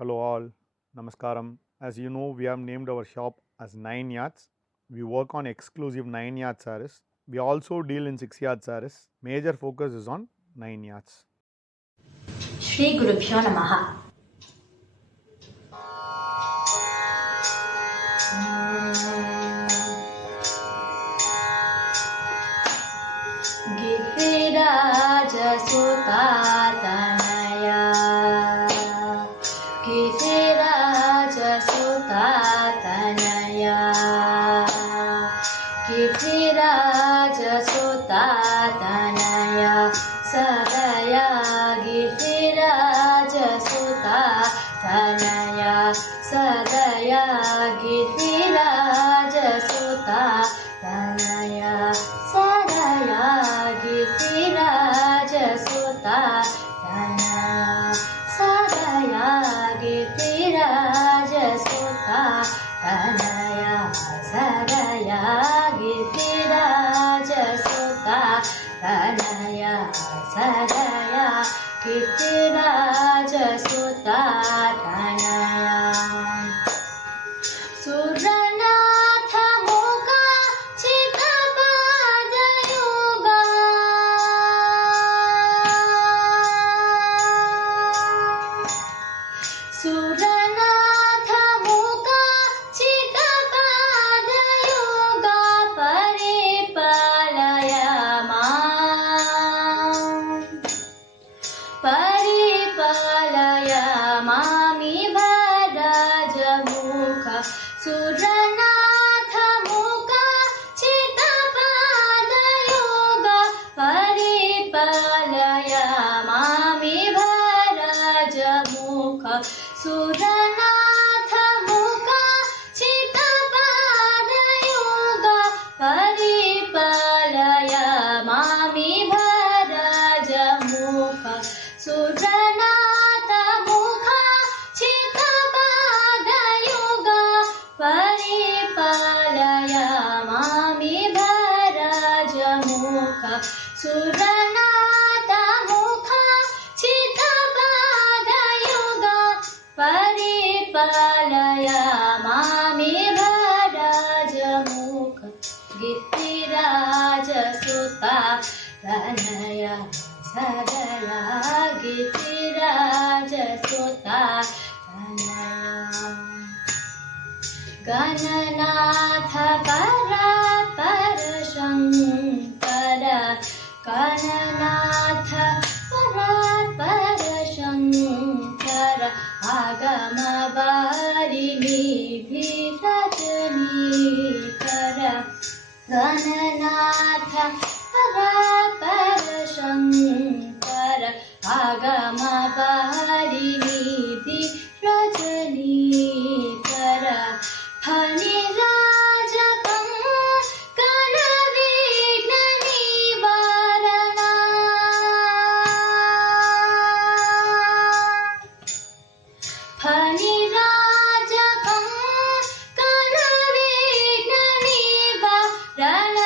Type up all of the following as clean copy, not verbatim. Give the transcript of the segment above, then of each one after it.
Hello all, Namaskaram. As you know, we have named our shop as 9 Yards. We work on exclusive 9 yard sarees. We also deal in 6 yard sarees. Major focus is on 9 yards. ಶ್ರೀ ಗುರುಭ್ಯೋ ನಮಃ. ಗಿರಿರಾಜ ಸುತಾತನಯ ಗಿರಿರಾಜ ಸುತಾತನಯ ಗಿರಿರಾಜ ಸುತಾತನಯ ಸದಯ ಗಿರಿರಾಜ ಸುತಾತನಯ ಸದಯ ಗಿರಿರಾಜ ಸುತಾತನಯ ಸದಯ ಗಿರಿರಾಜ ಸುತಾತನಯ ಸದಯ ಗಿರಿರಾಜ ಸುತಾತನಯ ಸದಯ ಗಿರಿರಾಜ ಸುತಾತನಯ ಸದಯ ಗಿರಿರಾಜ ಸುತಾತನಯ ಸುರನಾಥ ಮುಖ ಚಿತ್ತಪಾದಯುಗ ಸುರನಾಥ ಮುಖ ಚಿತ್ತಪಾದಯುಗ ಪರಿಪಾಲಯ ಪರಿಪಾಲಯ ಮಾಮಿ ಭರಜಮುಖ ಸುರನಾಥ ಮುಖ ಚಿತ್ತಪಾದಯುಗ ಪರಿಪಾಲಯ ಮಾಮಿ ಭರಜಮುಖ ಸುರನಾಥ ಮುಖ ಚಿತ್ತಪಾದಯುಗ ಪರಿಪಾಲಯ ಮಾಮಿ ಭರಜಮುಖ ಸುರನಾಥ ಮುಖ ಚಿತ್ತಪಾದಯುಗ ಪರಿಪಾಲಯ ಮಾಮಿ ಭರಜಮುಖ ಸುರನಾಥ ಮುಖ ಚಿತ್ತಪಾದಯುಗ ಪರಿಪಾಲಯ ಮಾಮಿ ಭರಜಮುಖ ಗಿರಿರಾಜ ಸುತಾತನಯ ಸದಯ ಗಿರಿರಾಜ ಸುತಾತನಯ ಗಣನಾಥ ಪರ ಶಂಕರ ಗಣನಾಥ ಪರ ಶಂಕರ ಆಗಮ ವಾರಿಣಿ ರಜನೀಕರ ಗಣನಾಥ ಪರ ಶಂಕರ ಆಗಮ ವಾರಿಣಿ ರಜನೀಕರ ಫಣಿರಾಜಕಂ ಕಣವಿಘ್ನ ನಿವಾರಣ ಫಣಿರಾಜಕಂ ಕಣವಿಘ್ನ ನಿವಾರಣ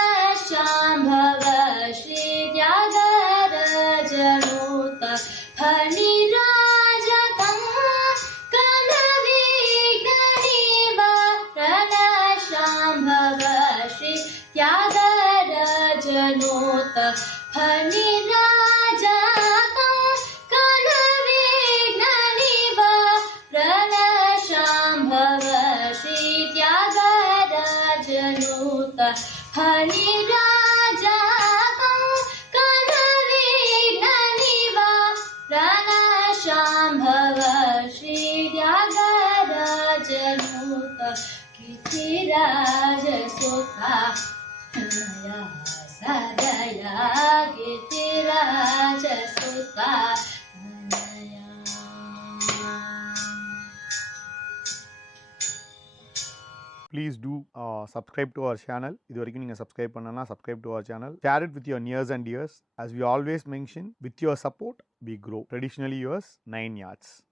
ಶಾಂಭವ ಶ್ರೀ ತ್ಯಾಗರಾಜನೂತ ಫಣಿರಾಜಕಂ ಕಣವಿಘ್ನ ನಿವಾರಣ ಶಾಂಭವ ಶ್ರೀ ತ್ಯಾಗರಾಜನೂತ ಫಣಿರಾಜಕಂ ಕಣವಿಘ್ನ ನಿವಾರಣ ಶಾಂಭವ ಶ್ರೀ ತ್ಯಾಗರಾಜನೂತ ಫಣಿರಾಜಕಂ ಕಣವಿಘ್ನ ನಿವಾರಣ ಶಾಂಭವ ಶ್ರೀ ತ್ಯಾಗರಾಜನೂತ ಗಿರಿರಾಜ ಸುತಾತನಯ ಸದಯ ಗಿರಿರಾಜ ಸುತಾತನಯ. Please do subscribe to our channel. இதுவரைக்கும் நீங்க subscribe பண்ணனா subscribe to our channel. Share it with your nears and dears. As we always mention, with your support we grow. Traditionally yours, 9 yards.